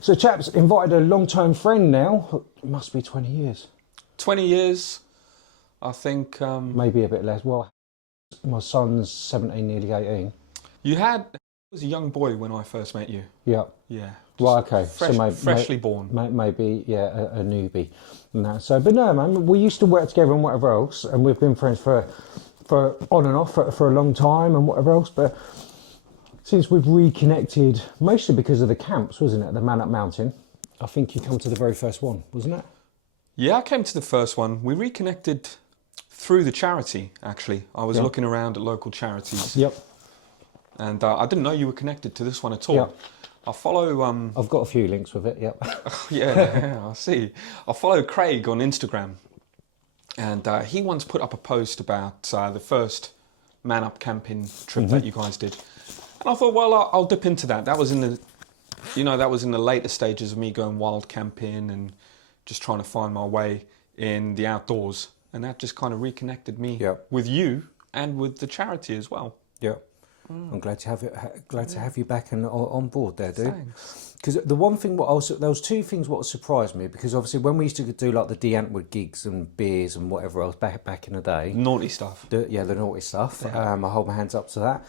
So chaps invited a long-term friend now. It must be 20 years. 20 years, I think. Maybe a bit less. Well, my son's 17, nearly 18. I was a young boy when I first met you. Yeah. Yeah. Well, okay. Freshly born. Maybe, yeah, a newbie. And that. So, but no, man, we used to work together and whatever else, and we've been friends for on and off for a long time and whatever else. But since we've reconnected, mostly because of the camps, wasn't it? The MANUP Mountain. I think you come to the very first one, wasn't it? Yeah, I came to the first one. We reconnected through the charity, actually. I was looking around at local charities. Yep. And I didn't know you were connected to this one at all. Yep. I follow... I've got a few links with it, yep. yeah, I see. I follow Craig on Instagram. And he once put up a post about the first MANUP camping trip that you guys did. And I thought, well, I'll dip into that. That was in the later stages of me going wild camping and just trying to find my way in the outdoors. And that just kind of reconnected me with you and with the charity as well. Yeah. I'm glad to have you back and on board there, dude. Thanks. Because the one thing, there was two things what surprised me, because obviously when we used to do like the D'Antwood gigs and beers and whatever else back in the day. Naughty stuff. The naughty stuff. Yeah. I hold my hands up to that.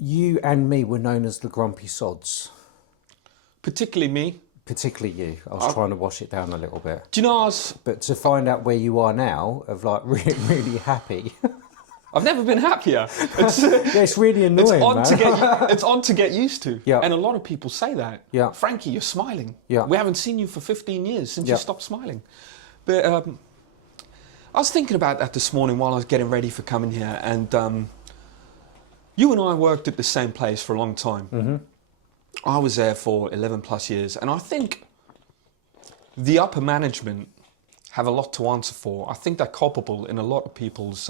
You and me were known as the grumpy sods. Particularly me. Particularly you. I was trying to wash it down a little bit. Do you know, But to find out where you are now, of like really, really happy. I've never been happier. It's really annoying, it's on to get used to. Yeah. And a lot of people say that. Yeah. Frankie, you're smiling. Yeah. We haven't seen you for 15 years since you stopped smiling. But I was thinking about that this morning while I was getting ready for coming here. And you and I worked at the same place for a long time. Mm-hmm. I was there for 11 plus years. And I think the upper management have a lot to answer for. I think they're culpable in a lot of people's...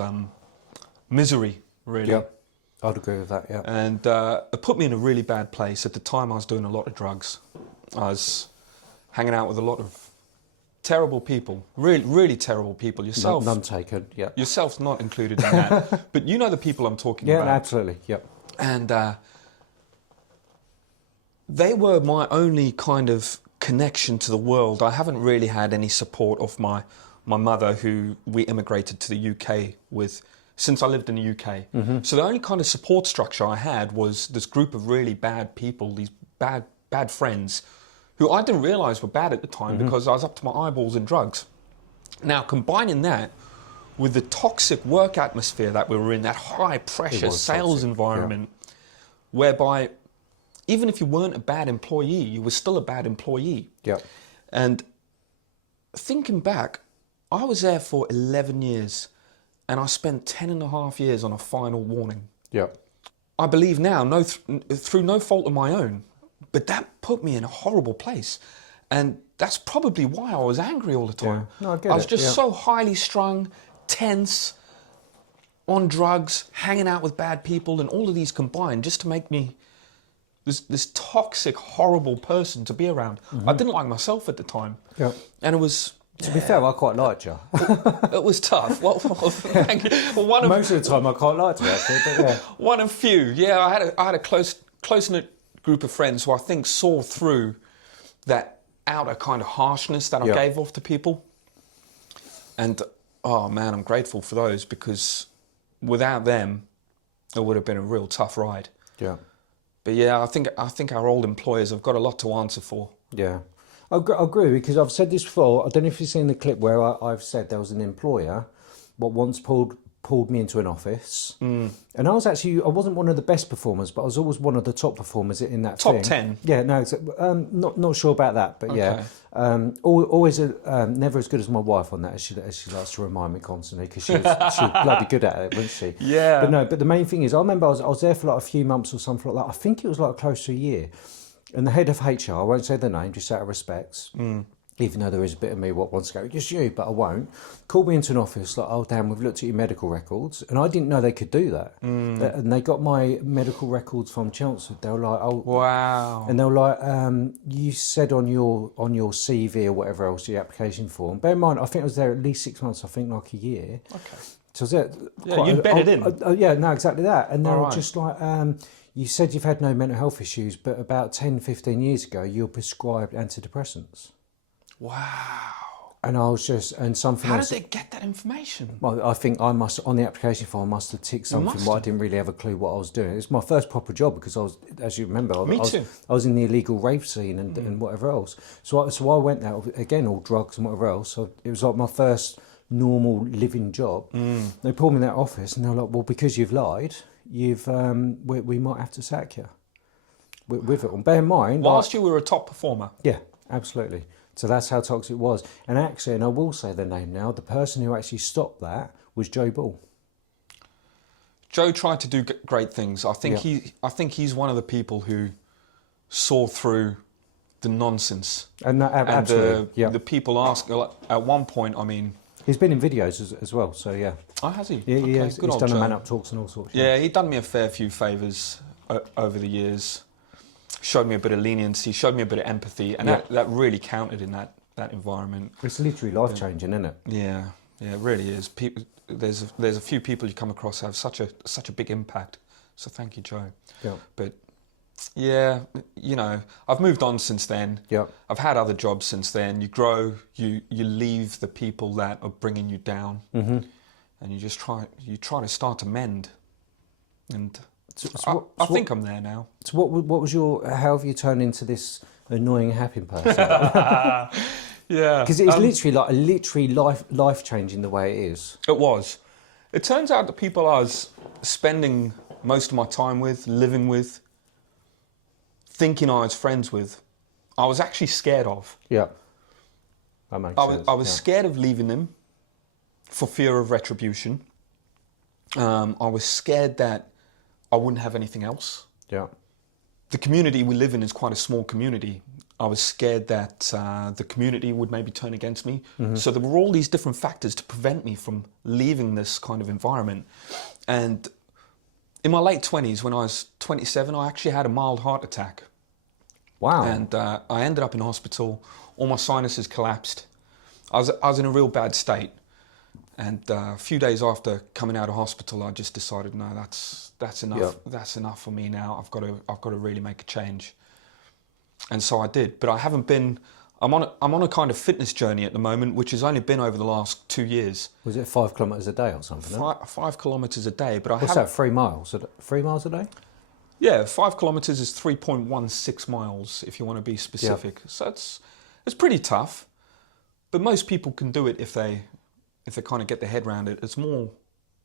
misery, really. Yeah, I'd agree with that, yeah. And it put me in a really bad place. At the time, I was doing a lot of drugs. I was hanging out with a lot of terrible people, really, really terrible people. Yourself... None taken, yeah. Yourself's not included in that. But you know the people I'm talking about. Yeah, absolutely, yeah. And they were my only kind of connection to the world. I haven't really had any support of my mother, who we immigrated to the UK with... since I lived in the UK. Mm-hmm. So the only kind of support structure I had was this group of really bad people, these bad friends, who I didn't realise were bad at the time because I was up to my eyeballs in drugs. Now, combining that with the toxic work atmosphere that we were in, that high-pressure sales environment, whereby even if you weren't a bad employee, you were still a bad employee. Yeah. And thinking back, I was there for 11 years. And I spent 10 and a half years on a final warning. Yeah. I believe now, through no fault of my own, but that put me in a horrible place. And that's probably why I was angry all the time. Yeah. No, I get it. was just so highly strung, tense, on drugs, hanging out with bad people, and all of these combined just to make me this toxic, horrible person to be around. Mm-hmm. I didn't like myself at the time. Yeah. And it was... To be fair, I quite liked you. It was tough. Well, most of the time I quite liked you, actually, but yeah. One of few. Yeah, I had a close-knit group of friends who I think saw through that outer kind of harshness that I gave off to people. And, oh man, I'm grateful for those, because without them, it would have been a real tough ride. Yeah. But yeah, I think our old employers have got a lot to answer for. Yeah. I agree, because I've said this before. I don't know if you've seen the clip where I've said there was an employer what once pulled me into an office, and I wasn't one of the best performers, but I was always one of the top performers in that top thing. 10. Yeah, no, not sure about that, but okay. Yeah, always never as good as my wife on that, as she likes to remind me constantly, because she was bloody good at it, wasn't she? Yeah. But the main thing is, I remember I was there for like a few months or something like that. I think it was like close to a year. And the head of HR, I won't say the name, just out of respect, even though there is a bit of me what wants to go, just you, but I won't, called me into an office like, oh, damn, we've looked at your medical records. And I didn't know they could do that. And they got my medical records from Chelmsford. They were like, oh. Wow. And they were like, you said on your CV or whatever else, your application form. Bear in mind, I think I was there at least 6 months, I think like a year. Okay. So I was there. Yeah, you bedded in. Yeah, no, exactly that. And they were just like... you said you've had no mental health issues, but about 10, 15 years ago, you were prescribed antidepressants. Wow. And I was just, and something How else. did they get that information? Well, I think I must, on the application form, I must have ticked something where I didn't really have a clue what I was doing. It's my first proper job because I was, as you remember, Me too. I was in the illegal rave scene and whatever else. So I went there, again, all drugs and whatever else. So it was like my first normal living job. They pulled me in that office and they were like, well, because you've lied, we might have to sack you with it. And bear in mind... Whilst you were a top performer? Yeah, absolutely. So that's how toxic it was. And actually, and I will say the name now, the person who actually stopped that was Joe Ball. Joe tried to do great things. I think he's one of the people who saw through the nonsense. And absolutely, the people ask, like, at one point, I mean... He's been in videos as well, so yeah. Oh, has he? Yeah, okay, he's good old done Joe. the MANUP talks and all sorts. Yeah, he'd done me a fair few favours over the years. Showed me a bit of leniency, showed me a bit of empathy, and that really counted in that environment. It's literally life-changing, isn't it? Yeah, it really is. People, there's a few people you come across who have such a big impact. So thank you, Joe. Yeah. But yeah, you know, I've moved on since then. Yeah. I've had other jobs since then. You grow, you leave the people that are bringing you down, and you just try to start to mend. And I think I'm there now. So what was your? How have you turned into this annoying happy person? Yeah, because it's literally life changing the way it is. It was. It turns out the people I was spending most of my time with, living with, thinking I was friends with, I was actually scared of. Yeah, that makes sense. I was scared of leaving them for fear of retribution. I was scared that I wouldn't have anything else. Yeah. The community we live in is quite a small community. I was scared that the community would maybe turn against me. So there were all these different factors to prevent me from leaving this kind of environment. And in my late 20s, when I was 27, I actually had a mild heart attack. Wow. And I ended up in hospital. All my sinuses collapsed. I was in a real bad state. And a few days after coming out of hospital, I just decided, no, that's enough. Yeah. That's enough for me now. I've got to really make a change. And so I did. But I haven't been. I'm on a kind of fitness journey at the moment, which has only been over the last 2 years. Was it 5 kilometres a day or something? 5 kilometres a day. But What's that? 3 miles? 3 miles a day? Yeah, 5 kilometres is 3.16 miles if you want to be specific. Yeah. So it's pretty tough. But most people can do it if they kind of get their head around it. It's more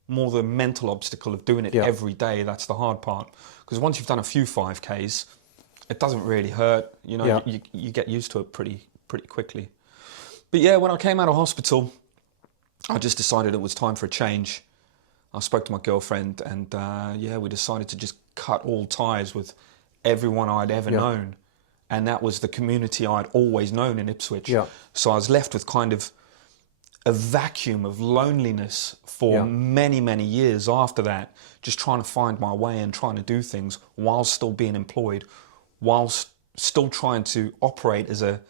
the mental obstacle of doing it every day. That's the hard part. Because once you've done a few 5Ks, it doesn't really hurt. You know, you get used to it pretty quickly. But yeah, when I came out of hospital, I just decided it was time for a change. I spoke to my girlfriend and we decided to just cut all ties with everyone I'd ever known. And that was the community I'd always known in Ipswich. Yeah. So I was left with kind of a vacuum of loneliness for many, many years after that, just trying to find my way and trying to do things whilst still being employed, whilst still trying to operate as a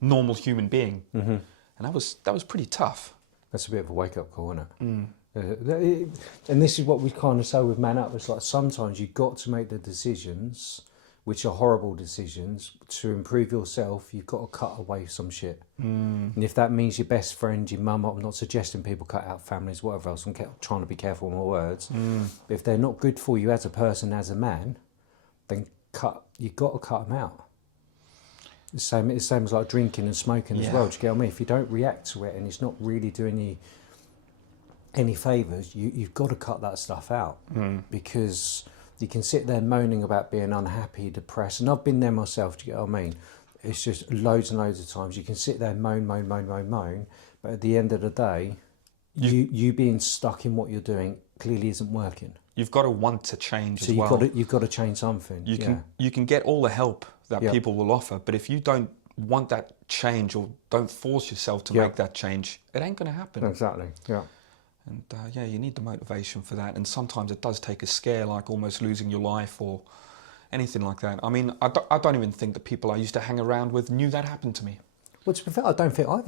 normal human being. And that was pretty tough. That's a bit of a wake-up call, isn't it? And this is what we kind of say with Man Up. It's like sometimes you've got to make the decisions, which are horrible decisions, to improve yourself. You've got to cut away some shit. And if that means your best friend, your mum, I'm not suggesting people cut out families, whatever else. I'm trying to be careful with my words. But if they're not good for you as a person, as a man, then you've got to cut them out. It's the same as like drinking and smoking as well. Do you get what I mean? If you don't react to it and it's not really doing you any favours, you've got to cut that stuff out. Because you can sit there moaning about being unhappy, depressed, and I've been there myself, do you get what I mean? It's just loads and loads of times you can sit there and moan, but at the end of the day, you being stuck in what you're doing clearly isn't working. You've got to want to change as well. So you've got to change something. You can get all the help that people will offer, but if you don't want that change or don't force yourself to make that change, it ain't going to happen. Exactly, yeah. And you need the motivation for that. And sometimes it does take a scare, like almost losing your life or anything like that. I mean, I don't even think the people I used to hang around with knew that happened to me. Well, to be fair, I don't think I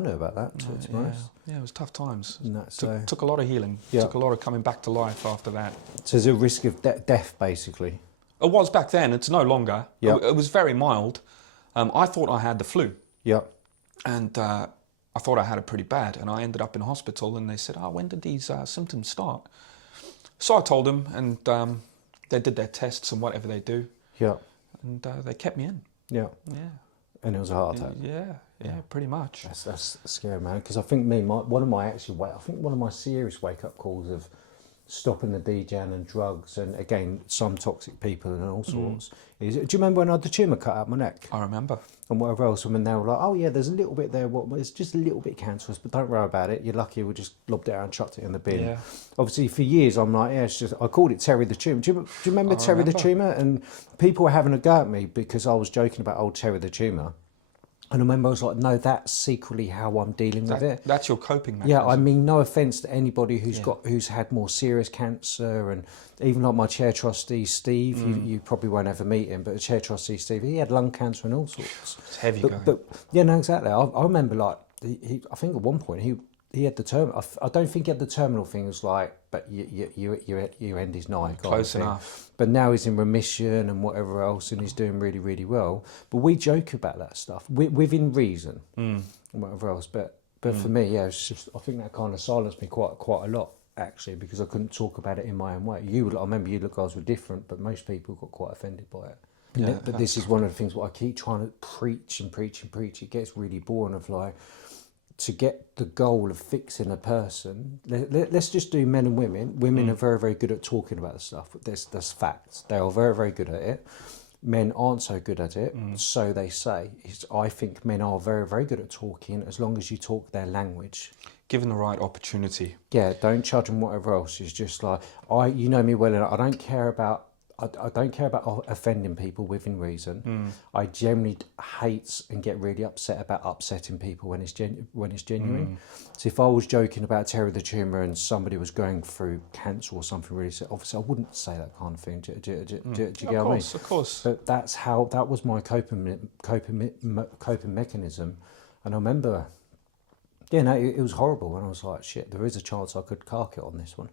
knew about that. To be honest. Yeah, it was tough times. No, Took a lot of healing. Took a lot of coming back to life after that. So there's a risk of death, basically. It was back then. It's no longer. Yeah. It was very mild. I thought I had the flu. Yeah. And I thought I had it pretty bad. And I ended up in hospital and they said, oh, when did these symptoms start? So I told them and they did their tests and whatever they do. Yeah. And they kept me in. Yeah. Yeah. And it was a heart attack. Yeah, pretty much. That's scary, man. Because I think one of my serious wake-up calls of stopping the DJing and drugs and, again, some toxic people and all sorts is, do you remember when I had the tumour cut out my neck? I remember. And whatever else, and they were like, oh yeah, there's a little bit there, it's just a little bit cancerous, but don't worry about it, you're lucky we just lobbed it out and chucked it in the bin. Yeah. Obviously for years I'm like, yeah, it's just, I called it Terry the Tumour. Do you remember Terry the Tumour? And people were having a go at me because I was joking about old Terry the Tumour. And I remember I was like, no, that's secretly how I'm dealing with it. That's your coping mechanism. Yeah, I mean, no offence to anybody who's had more serious cancer, and even like my chair trustee Steve, you probably won't ever meet him, but the chair trustee Steve, he had lung cancer and all sorts. It's heavy going. But yeah, no, exactly. I remember like I think at one point he had the terminal. I don't think he had the terminal thing. It was like, but your end is nigh. Close enough. But now he's in remission and whatever else, and he's doing really, really well. But we joke about that stuff within reason and whatever else. But for me, yeah, it's just, I think that kind of silenced me quite a lot actually, because I couldn't talk about it in my own way. I remember you guys were different, but most people got quite offended by it. Yeah, but this is one of the things what I keep trying to preach and preach and preach. It gets really boring of like, to get the goal of fixing a person, let's just do men and women. Women are very, very good at talking about the stuff. That's facts. They are very, very good at it. Men aren't so good at it, so they say. I think men are very, very good at talking as long as you talk their language. Given the right opportunity. Yeah, don't judge them whatever else. It's just like, you know me well enough. I don't care about offending people within reason. I generally hate and get really upset about upsetting people when it's genuine. So if I was joking about Terry the Tumour and somebody was going through cancer or something really, obviously I wouldn't say that kind of thing. Do you get what I mean? Of course. But that was my coping mechanism. And I remember, it was horrible. And I was like, shit, there is a chance I could cark it on this one.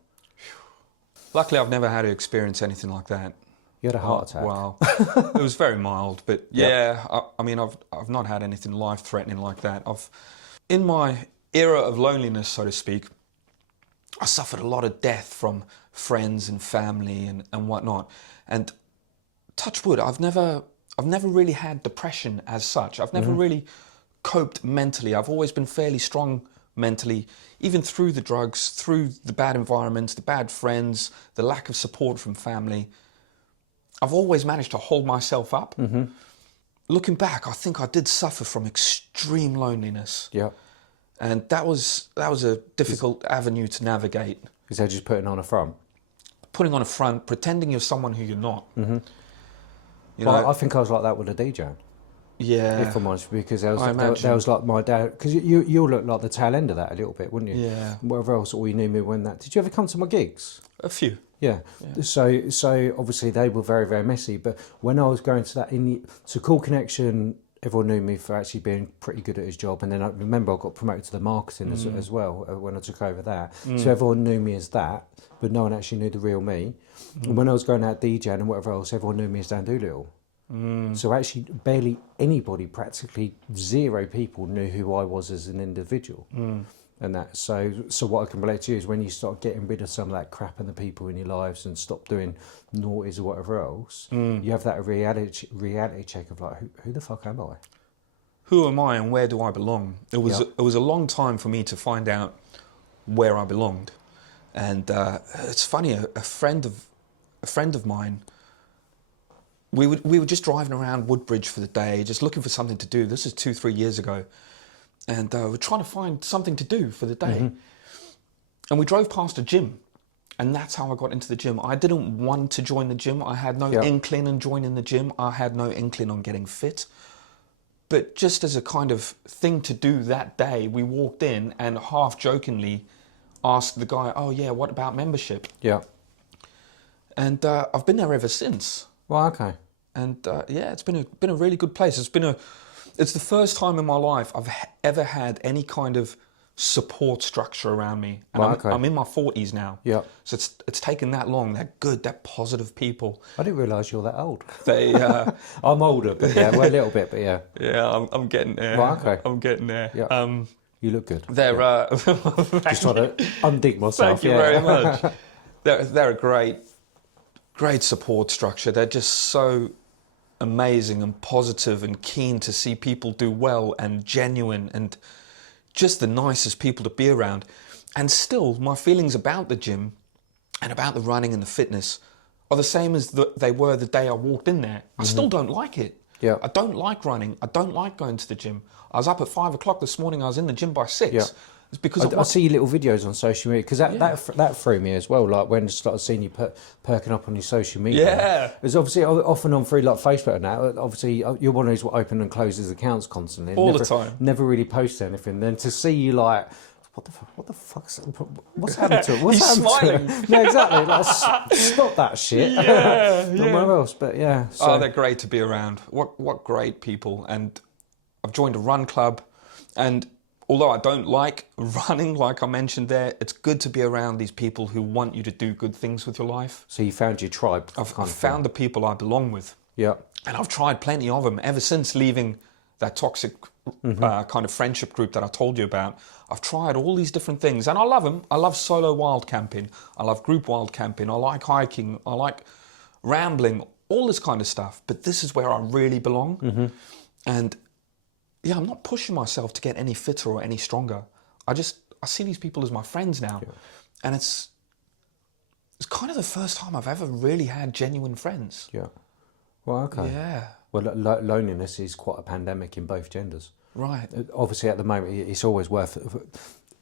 Luckily, I've never had to experience anything like that. You had a heart attack. Wow, it was very mild, but yeah, I mean, I've not had anything life-threatening like that. In my era of loneliness, so to speak, I suffered a lot of death from friends and family and whatnot. And touch wood, I've never really had depression as such. I've never really coped mentally. I've always been fairly strong mentally, even through the drugs, through the bad environments, the bad friends, the lack of support from family. I've always managed to hold myself up. Looking back, I think I did suffer from extreme loneliness. Yeah. And that was a difficult avenue to navigate. Is that just putting on a front? Putting on a front, pretending you're someone who you're not. You know, I think I was like that with a DJ. Yeah. If I'm honest, because that was like my dad. Because you look like the tail end of that a little bit, wouldn't you? Yeah. Whatever else, or you knew me when that. Did you ever come to my gigs? A few. Yeah. So obviously they were very, very messy. But when I was going to that Cool Connection, everyone knew me for actually being pretty good at his job. And then I remember I got promoted to the marketing as well when I took over that. So everyone knew me as that, but no one actually knew the real me. And when I was going out DJing and whatever else, everyone knew me as Dan Doolittle. So actually barely anybody, practically zero people knew who I was as an individual. And that, so what I can relate to you is when you start getting rid of some of that crap and the people in your lives and stop doing naughties or whatever else, you have that reality check of like, who the fuck am I? Who am I and where do I belong? It was a long time for me to find out where I belonged. And it's funny, a friend of mine, we were just driving around Woodbridge for the day, just looking for something to do. This is 2-3 years ago. And we're trying to find something to do for the day. And we drove past a gym. And that's how I got into the gym. I didn't want to join the gym. I had no inkling on joining the gym. I had no inkling on getting fit. But just as a kind of thing to do that day, we walked in and half jokingly asked the guy, oh yeah, what about membership? Yeah. And I've been there ever since. Well, okay. And it's been a really good place. It's been it's the first time in my life I've ever had any kind of support structure around me. And Right, okay. I'm in my 40s now. Yeah. So it's taken that long. They're good, they're positive people. I didn't realise you're that old. They, I'm older, but yeah, well, a little bit, but yeah. yeah, I'm getting there. Right, okay. I'm getting there. Yeah. You look good. They're, Just trying to undig myself. thank you very much. They're a great support structure. They're just so amazing and positive and keen to see people do well and genuine and just the nicest people to be around. And still, my feelings about the gym and about the running and the fitness are the same as they were the day I walked in there. I still don't like it. Yeah. I don't like running. I don't like going to the gym. I was up at 5 o'clock this morning. I was in the gym by 6. Yeah. It's because I see your little videos on social media, because that threw me as well. Like when I started seeing you perking up on your social media. Yeah. It's obviously off and on through like Facebook and that. Obviously, you're one of those who open and closes accounts constantly. All the time. Never really post anything. Then to see you like, what the fuck's, what's happened to it? What's He's happened smiling. to it? Yeah, exactly. Like, stop that shit. Yeah, Nowhere else, but yeah. So. Oh, they're great to be around. What great people. And I've joined a run club, and although I don't like running, like I mentioned there, it's good to be around these people who want you to do good things with your life. So you found your tribe. I've found the people I belong with. Yeah. And I've tried plenty of them ever since leaving that toxic kind of friendship group that I told you about. I've tried all these different things, and I love them. I love solo wild camping. I love group wild camping. I like hiking. I like rambling, all this kind of stuff. But this is where I really belong. And yeah, I'm not pushing myself to get any fitter or any stronger. I see these people as my friends now. Yeah. And it's kind of the first time I've ever really had genuine friends. Yeah. Well, okay. Yeah. Well, loneliness is quite a pandemic in both genders. Right. Obviously, at the moment, it's always worth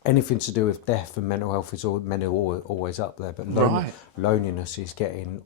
anything to do with death and mental health is always up there. But loneliness is getting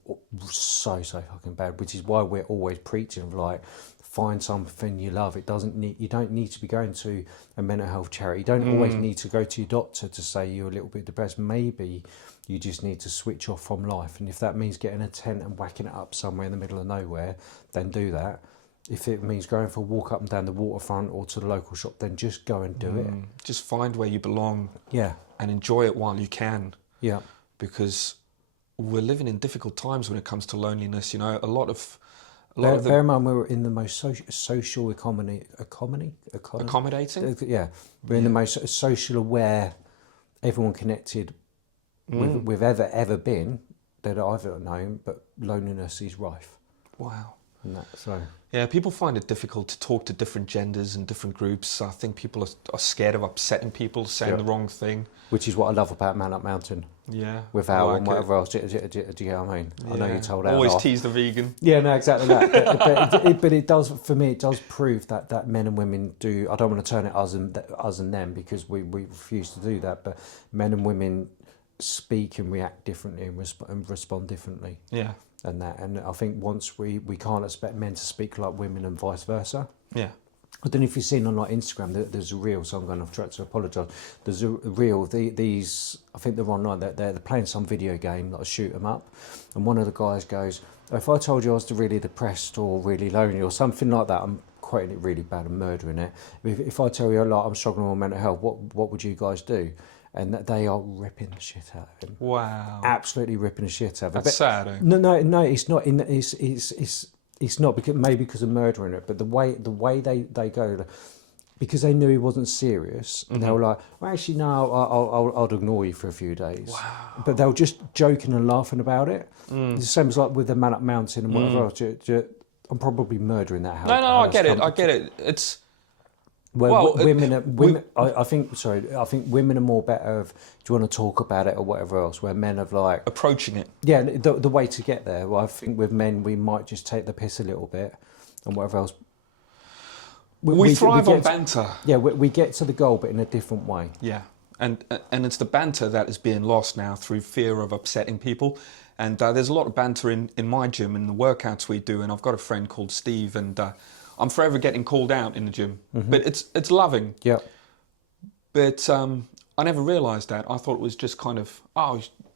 so fucking bad, which is why we're always preaching of like, find something you love. You don't need to be going to a mental health charity. You don't always need to go to your doctor to say you're a little bit depressed. Maybe you just need to switch off from life. And if that means getting a tent and whacking it up somewhere in the middle of nowhere, then do that. If it means going for a walk up and down the waterfront or to the local shop, then just go and do it. Just find where you belong. Yeah. And enjoy it while you can. Yeah. Because we're living in difficult times when it comes to loneliness. You know, Bear in mind, we're in the most social accommodating. Yeah, we're in the most social aware, everyone connected we've ever been that I've ever known. But loneliness is rife. Wow. And that, so. Yeah, people find it difficult to talk to different genders and different groups. I think people are scared of upsetting people, saying the wrong thing. Which is what I love about Man Up Mountain. Yeah. With Al and whatever else. Do you know what I mean? Yeah. I know you told Al. Always tease the vegan. Yeah, no, exactly that. but it does, for me, it does prove that men and women do, I don't want to turn it us and them because we refuse to do that, but men and women speak and react differently and respond differently. Yeah. And I think once we can't expect men to speak like women and vice versa. Yeah. I don't know if you've seen on like Instagram, there's a reel, so I'm going off track to apologise. There's a reel, these, I think they're online, they're playing some video game, like shoot 'em up, and one of the guys goes, if I told you I was really depressed or really lonely or something like that, I'm quoting it really bad and murdering it. If I tell you like I'm struggling with mental health, what would you guys do? And they are ripping the shit out of him. Wow. Absolutely ripping the shit out of him. That's sad, eh? No, it's not. It's not because of murdering it, but the way they go, because they knew he wasn't serious, and they were like, well, actually, no, I'll ignore you for a few days. Wow. But they were just joking and laughing about it. It's the same as like with the Man Up Mountain and whatever else. I'm probably murdering that. No, I get it. It's... I think women are more better of, do you want to talk about it or whatever else, where men have like approaching it. Yeah, the way to get there. Well, I think with men we might just take the piss a little bit and whatever else. We thrive on banter. Yeah, we get to the goal, but in a different way. Yeah, and it's the banter that is being lost now through fear of upsetting people. And there's a lot of banter in my gym and the workouts we do. And I've got a friend called Steve, and I'm forever getting called out in the gym, but it's loving. Yeah. But I never realised that. I thought it was just kind of,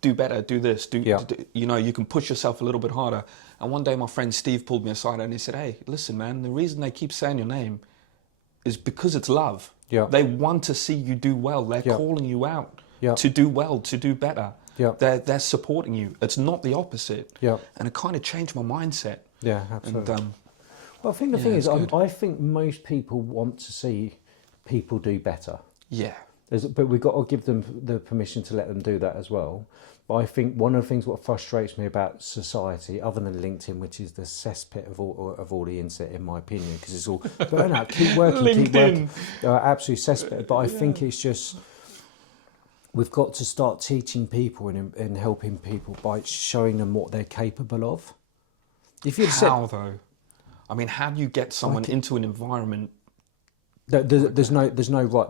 do better, do this, you can push yourself a little bit harder. And one day my friend Steve pulled me aside and he said, hey, listen, man, the reason they keep saying your name is because it's love. Yeah. They want to see you do well. They're calling you out to do well, to do better. Yeah. They're supporting you. It's not the opposite. Yeah. And it kind of changed my mindset. Yeah, absolutely. And, well, I think the thing is, it's good. I think most people want to see people do better. yeah. But we've got to give them the permission to let them do that as well. But I think one of the things what frustrates me about society, other than LinkedIn, which is the cesspit of all the internet, in my opinion, because it's all burn out, keep working, absolute cesspit. But I think it's just we've got to start teaching people and helping people by showing them what they're capable of. If you though? I mean, how do you get someone into an environment? There's no right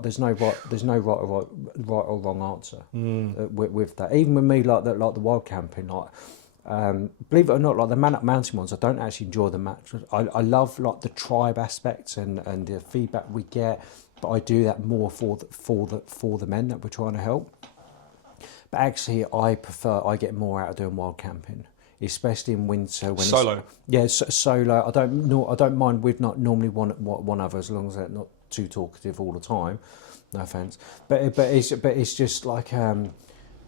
or wrong answer with that. Even with me, like the wild camping, believe it or not, like the MANUP mountain ones, I don't actually enjoy the match. I love like the tribe aspects and the feedback we get, but I do that more for the men that we're trying to help. But actually, I get more out of doing wild camping, especially in winter when Solo. Solo. I don't mind with not normally one other, as long as they're not too talkative all the time. No offense, but it's just like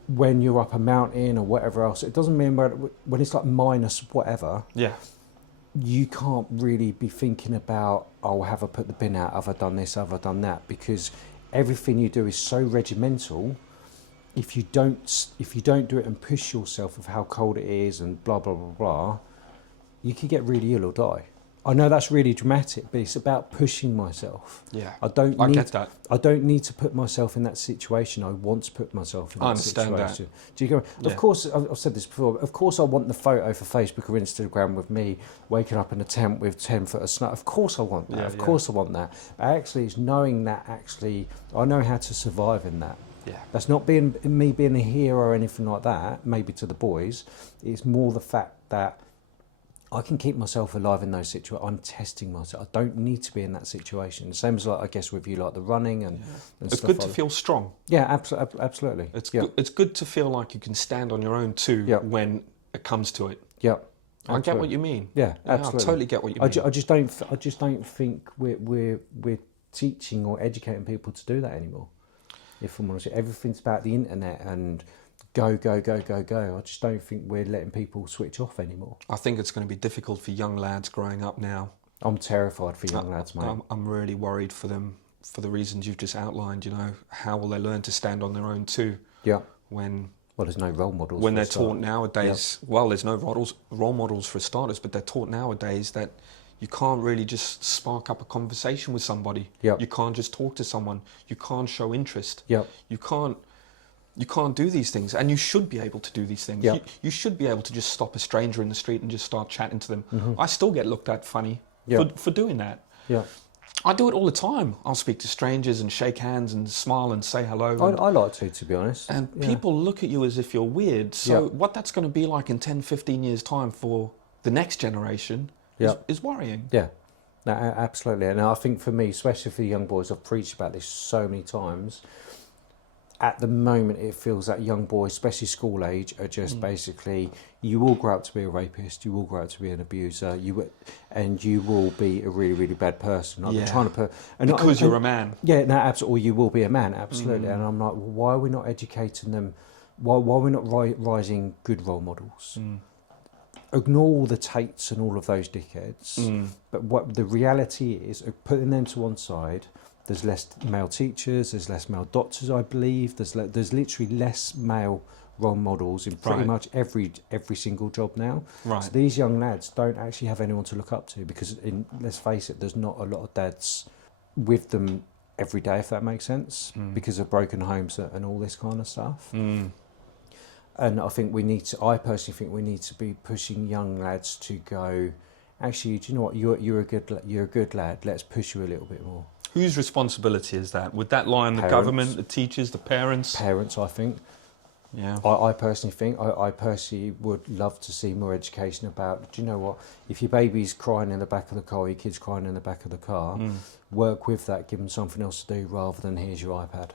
when you're up a mountain or whatever else. It doesn't mean when it's like minus whatever. Yeah. You can't really be thinking about, oh, have I put the bin out? Have I done this? Have I done that? Because everything you do is so regimental. If you don't do it and push yourself of how cold it is and blah blah blah blah, you could get really ill or die. I know that's really dramatic, but it's about pushing myself. Yeah, I get that. I don't need to put myself in that situation. I want to put myself in that situation. I understand that. Do you go? Yeah. Of course, I've said this before. Of course, I want the photo for Facebook or Instagram with me waking up in a tent with 10 foot of snow. Of course, I want that. Yeah, of course, I want that. But actually, it's knowing that I know how to survive in that. Yeah. That's not me being a hero or anything like that. Maybe to the boys, it's more the fact that I can keep myself alive in those situations. I'm testing myself. I don't need to be in that situation. The same as, like, I guess with you, like the running and it's stuff good like to feel strong. Yeah, absolutely. It's good to feel like you can stand on your own too when it comes to it. Yeah, I get what you mean. Yeah, absolutely. I totally get what you mean. I just don't think we're teaching or educating people to do that anymore. If I'm honest, everything's about the internet and go. I just don't think we're letting people switch off anymore. I think it's going to be difficult for young lads growing up now. I'm terrified for young lads, mate. I'm really worried for them for the reasons you've just outlined. You know, how will they learn to stand on their own too? Yeah. Well, there's no role models. When they're taught nowadays, well, there's no role models for starters, but they're taught nowadays that you can't really just spark up a conversation with somebody. Yep. You can't just talk to someone. You can't show interest. Yep. You can't do these things, and you should be able to do these things. Yep. You should be able to just stop a stranger in the street and just start chatting to them. Mm-hmm. I still get looked at funny for doing that. Yeah. I do it all the time. I'll speak to strangers and shake hands and smile and say hello. I like to be honest. And people look at you as if you're weird. So what that's going to be like in 10, 15 years' time for the next generation is worrying. Yeah, no, absolutely. And I think for me, especially for the young boys, I've preached about this so many times. At the moment, it feels that young boys, especially school age, are just basically, you will grow up to be a rapist, you will grow up to be an abuser, you will be a really, really bad person. Like trying to put, because you're a man. Yeah, no, absolutely. Or you will be a man, absolutely. And I'm like, why are we not educating them? Why are we not rising good role models? Ignore all the Tates and all of those dickheads. But what the reality is, putting them to one side, there's less male teachers, there's less male doctors, I believe. There's literally less male role models in pretty much every single job now. Right. So these young lads don't actually have anyone to look up to because, let's face it, there's not a lot of dads with them every day, if that makes sense, because of broken homes and all this kind of stuff. And I think I personally think we need to be pushing young lads to go, actually, do you know what, you're a good lad, let's push you a little bit more. Whose responsibility is that? Would that lie on the government, the teachers, the parents? Parents, I think. Yeah. I personally think, I personally would love to see more education about, do you know what, if your baby's crying in the back of the car, your kid's crying in the back of the car, work with that, give them something else to do rather than here's your iPad.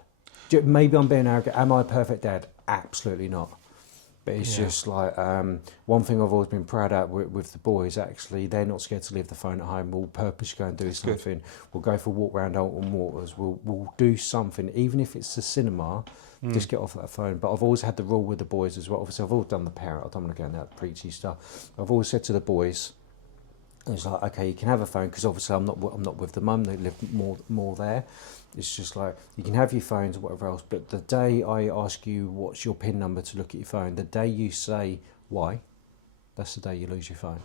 Maybe I'm being arrogant. Am I a perfect dad? Absolutely not. But it's just like, one thing I've always been proud of with the boys, actually, they're not scared to leave the phone at home. We'll purposely go and do something. We'll go for a walk around Alton Waters. We'll do something, even if it's the cinema, just get off that phone. But I've always had the rule with the boys as well. Obviously, I've always done the parent. I don't want to go into that preachy stuff. I've always said to the boys, it's like, okay, you can have a phone, because obviously I'm not with the mum. They live more there. It's just like, you can have your phones or whatever else, but the day I ask you what's your PIN number to look at your phone, the day you say why, that's the day you lose your phone.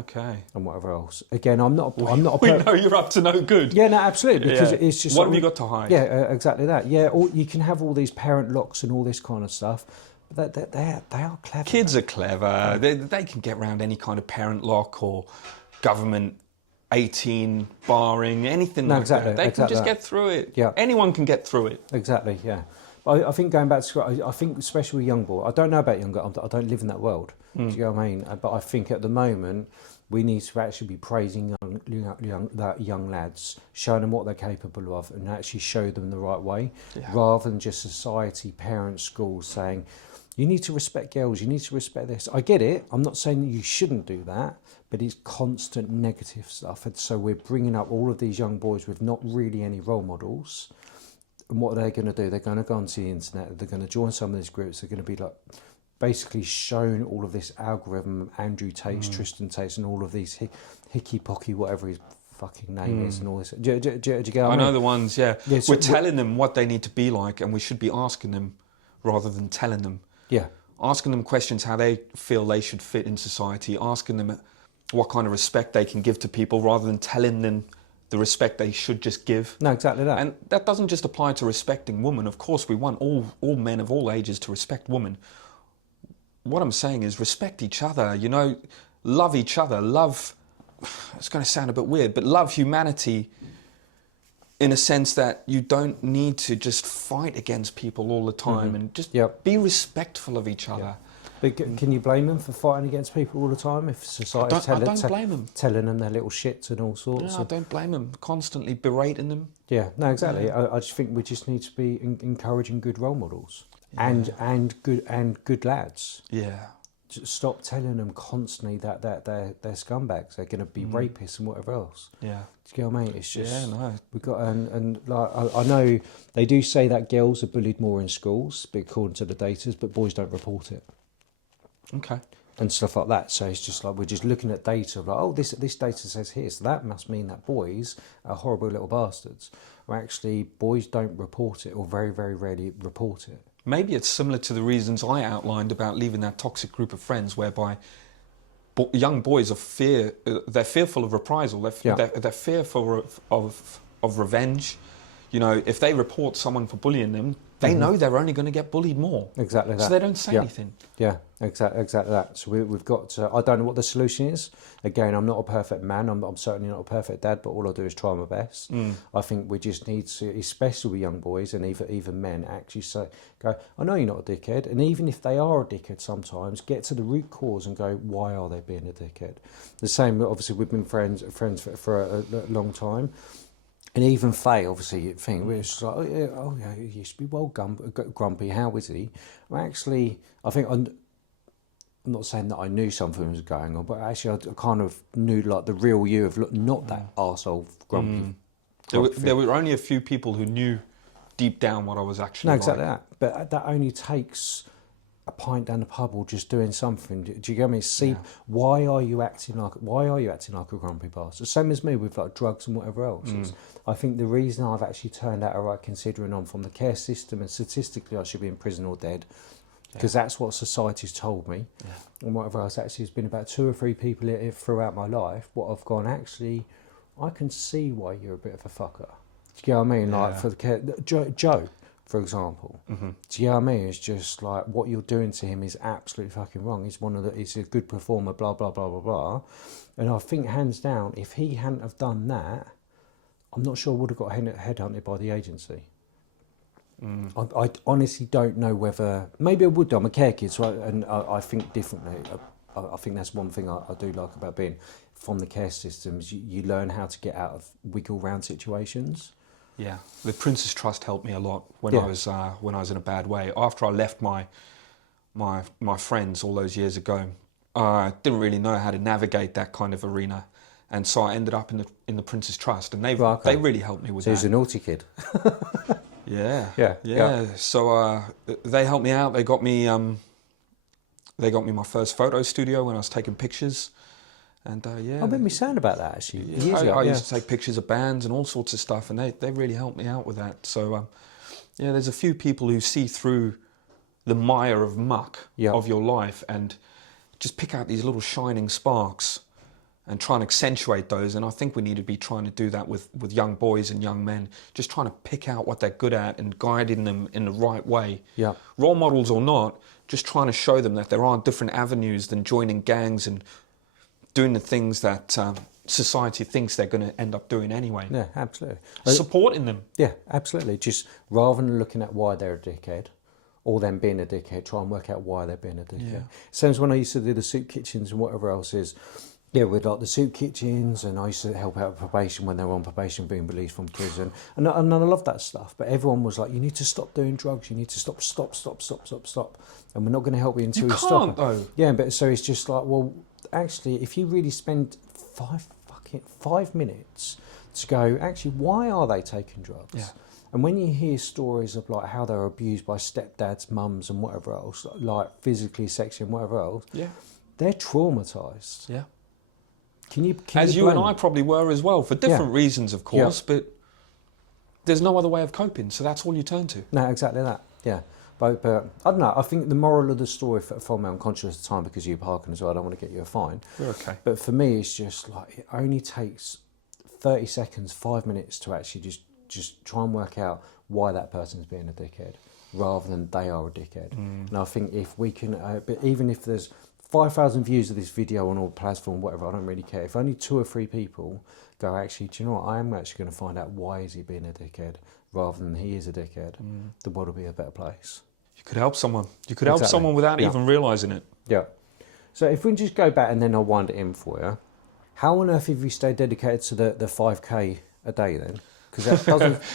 Okay. And whatever else. Again, I'm not. We know you're up to no good. Yeah, no, absolutely. Because it's just. What have you got to hide? Yeah, exactly that. Yeah, or you can have all these parent locks and all this kind of stuff. But they are clever. Kids are clever. They can get around any kind of parent lock or government 18 barring, anything like that. They can just get through it. Yeah. Anyone can get through it. Exactly, yeah. But I think going back to school, I think especially with young boys, I don't know about younger, I don't live in that world. Do you know what I mean? But I think at the moment, we need to actually be praising young lads, showing them what they're capable of, and actually show them the right way, rather than just society, parents, schools saying, you need to respect girls, you need to respect this. I get it. I'm not saying that you shouldn't do that, but it's constant negative stuff. And so we're bringing up all of these young boys with not really any role models. And what are they going to do? They're going to go onto the internet. They're going to join some of these groups. They're going to be like basically shown all of this algorithm, Andrew Tate's, Tristan Tate's, and all of these Hickey Pocky, whatever his fucking name is, and all this. Do you get what I mean? know the ones, yeah. So we're telling them what they need to be like, and we should be asking them rather than telling them. Yeah. Asking them questions how they feel they should fit in society, asking them what kind of respect they can give to people rather than telling them the respect they should just give. No, exactly that. And that doesn't just apply to respecting women. Of course, we want all men of all ages to respect women. What I'm saying is respect each other, you know, love each other, love, it's going to sound a bit weird, but love humanity in a sense that you don't need to just fight against people all the time and just be respectful of each other. Yeah. But can you blame them for fighting against people all the time if society's I don't blame them. Telling them they're little shits and all sorts? No, I don't blame them. Constantly berating them. Yeah, no, exactly. Yeah. I just think we just need to be encouraging good role models and good lads. Yeah. Just stop telling them constantly that they're scumbags. They're going to be rapists and whatever else. Yeah. Do you know what I mean? It's just we've got and like I know they do say that girls are bullied more in schools, according to the data, but boys don't report it. Okay. And stuff like that. So it's just like we're just looking at data like, oh, this data says here, so that must mean that boys are horrible little bastards. Well, actually, boys don't report it, or very, very rarely report it. Maybe it's similar to the reasons I outlined about leaving that toxic group of friends, whereby young boys are they're fearful of reprisal. They're fearful of revenge. You know, if they report someone for bullying them, they know they're only going to get bullied more. Exactly that. So they don't say anything. Yeah, exactly that. So we've got to, I don't know what the solution is. Again, I'm not a perfect man. I'm certainly not a perfect dad, but all I do is try my best. I think we just need to, especially with young boys and even men, actually go, I know you're not a dickhead. And even if they are a dickhead sometimes, get to the root cause and go, why are they being a dickhead? The same, obviously, we've been friends for a long time. And even Faye, obviously, you think, we're just like, oh yeah, he used to be well grumpy, how is he? Well, actually, I think I'm not saying that I knew something was going on, but actually I kind of knew like the real you of not that arsehole grumpy. There were only a few people who knew deep down what I was actually like. No, exactly that. But that only takes a pint down the pub or just doing something. Do you get me? See, why are you acting like a grumpy bastard? Same as me with like drugs and whatever else. I think the reason I've actually turned out alright, considering I'm from the care system and statistically I should be in prison or dead, because that's what society's told me, and whatever else. Actually, there's been about 2 or 3 people throughout my life what I've gone, actually, I can see why you're a bit of a fucker. Do you get what I mean? Like for the care, Joe, for example. Do you know what I mean? It's just like what you're doing to him is absolutely fucking wrong. He's a good performer, blah blah blah blah blah. And I think hands down, if he hadn't have done that, I'm not sure I would have got headhunted by the agency. I honestly don't know whether... Maybe I would do. I'm a care kid, so I think differently. I think that's one thing I do like about being from the care systems. You learn how to get out of wiggle round situations. Yeah, the Prince's Trust helped me a lot when I was in a bad way. After I left my my friends all those years ago. I didn't really know how to navigate that kind of arena, and so I ended up in the Prince's Trust, and they really helped me with so that. So he's a naughty kid. Yeah. So they helped me out. They got me my first photo studio when I was taking pictures, and I remember me saying about that actually. I used to take pictures of bands and all sorts of stuff, and they really helped me out with that. So there's a few people who see through the mire of muck of your life and just pick out these little shining sparks and try and accentuate those. And I think we need to be trying to do that with young boys and young men, just trying to pick out what they're good at and guiding them in the right way. Yeah. Role models or not, just trying to show them that there are different avenues than joining gangs and doing the things that society thinks they're going to end up doing anyway. Yeah, absolutely. Supporting them. Yeah, absolutely. Just rather than looking at why they're a dickhead, or them being a dickhead, try and work out why they're being a dickhead. Yeah. Same as when I used to do the soup kitchens and whatever else is. Yeah, with like the soup kitchens, and I used to help out with probation when they were on probation, being released from prison. And I love that stuff. But everyone was like, you need to stop doing drugs. You need to stop. And we're not going to help you until you stop. You can't, though. Yeah, but so it's just like, well, actually, if you really spend 5 minutes to go, actually, why are they taking drugs? Yeah. And when you hear stories of like how they're abused by stepdads, mums, and whatever else, like physically, sexually, and whatever else, they're traumatized. Yeah. As you and I probably were as well, for different reasons, of course, but there's no other way of coping, so that's all you turn to. No, exactly that. Yeah. But I don't know, I think the moral of the story, for me, I'm conscious of the time because you're parking as well, I don't want to get you a fine. You're okay. But for me, it's just like, it only takes 30 seconds, 5 minutes to actually just try and work out why that person's being a dickhead, rather than they are a dickhead. And I think if we can, but even if there's 5,000 views of this video on all platforms, whatever, I don't really care. If only 2 or 3 people go, actually, do you know what, I am actually going to find out why is he being a dickhead, rather than he is a dickhead, the world will be a better place. You could help someone. You could help someone without even realising it. Yeah. So if we just go back, and then I'll wind it in for you, how on earth have you stayed dedicated to the 5K a day then? Because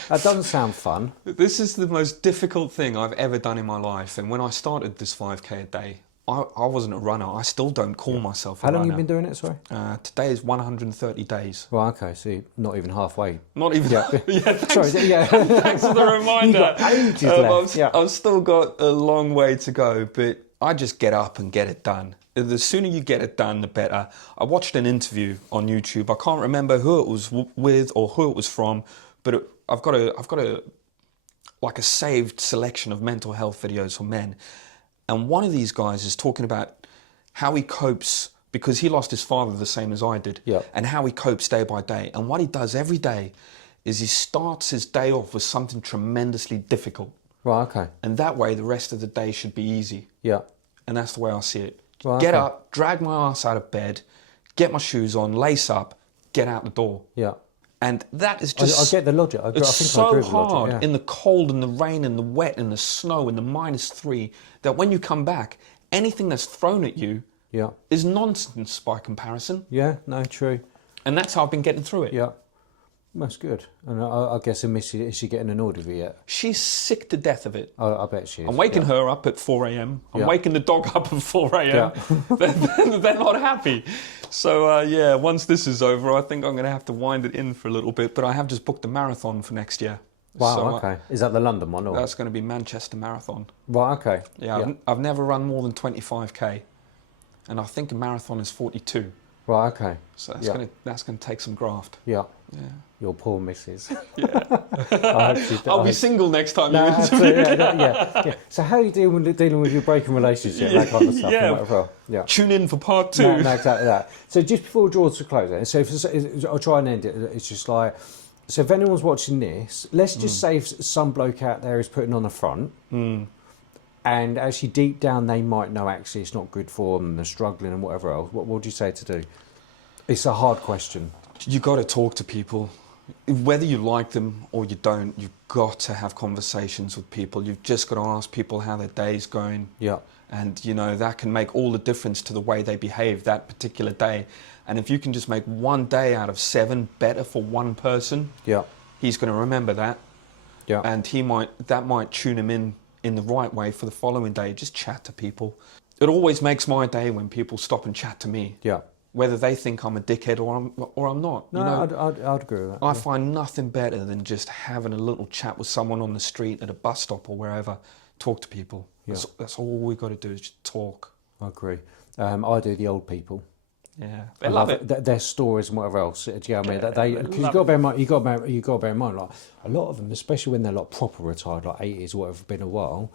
that doesn't sound fun. This is the most difficult thing I've ever done in my life. And when I started this 5K a day, I wasn't a runner. I still don't call myself a runner. How long have you been doing it, sorry? Today is 130 days. Well, okay, so you're not even halfway. Not even. Yeah, thanks. Sorry, Thanks for the reminder. You've got ages left. I've still got a long way to go, but I just get up and get it done. The sooner you get it done, the better. I watched an interview on YouTube. I can't remember who it was with or who it was from, but I've got a saved selection of mental health videos for men. And one of these guys is talking about how he copes, because he lost his father the same as I did, and how he copes day by day. And what he does every day is he starts his day off with something tremendously difficult. Right, okay. And that way the rest of the day should be easy. Yeah. And that's the way I see it. Right, get up, drag my ass out of bed, get my shoes on, lace up, get out the door. Yeah. And that is just... I get the logic. I think so I agree with the hard logic, in the cold and the rain and the wet and the snow and the -3 that when you come back, anything that's thrown at you is nonsense by comparison. Yeah, no, true. And that's how I've been getting through it. Yeah. That's good. And I guess is she getting annoyed with you yet? She's sick to death of it. I bet she is. I'm waking her up at 4 a.m. I'm waking the dog up at 4 a.m. They're not happy. So, once this is over, I think I'm going to have to wind it in for a little bit. But I have just booked a marathon for next year. Wow, so, okay. Is that the London one? Or? That's going to be Manchester Marathon. Right, okay. Yeah, I've never run more than 25k. And I think a marathon is 42. Right, okay. So that's going to take some graft. Yeah. Yeah. Your poor missus. Yeah. I'll be single next time you interview. Yeah. So how are you dealing with your breaking relationship, that kind of stuff? And whatever. Yeah. Tune in for part 2. No, exactly that. So just before we draw to a close, so I'll try and end it. It's just like, so if anyone's watching this, let's just say some bloke out there is putting on a front, and actually deep down they might know actually it's not good for them, they're struggling and whatever else. What would you say to do? It's a hard question. You got to talk to people. Whether you like them or you don't, you've got to have conversations with people. You've just got to ask people how their day's going. Yeah. And, that can make all the difference to the way they behave that particular day. And if you can just make one day out of 7 better for one person, he's going to remember that. Yeah. And that might tune him in in the right way for the following day. Just chat to people. It always makes my day when people stop and chat to me. Yeah. Whether they think I'm a dickhead or I'm not. No, you know, I'd agree with that. I find nothing better than just having a little chat with someone on the street, at a bus stop or wherever. Talk to people. Yeah. That's all we've got to do is just talk. I agree. I do the old people. Yeah, I love it. Their stories and whatever else. Do you know what I mean? That they because you got to bear in mind. You got to bear in mind. Like a lot of them, especially when they're like proper retired, like 80s or whatever, been a while.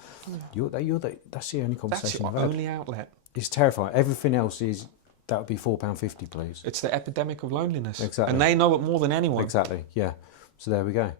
That's the only That's conversation your I've had. only outlet. It's terrifying. Everything else is that would be £4.50, please. It's the epidemic of loneliness. Exactly. And they know it more than anyone. Exactly. Yeah. So there we go.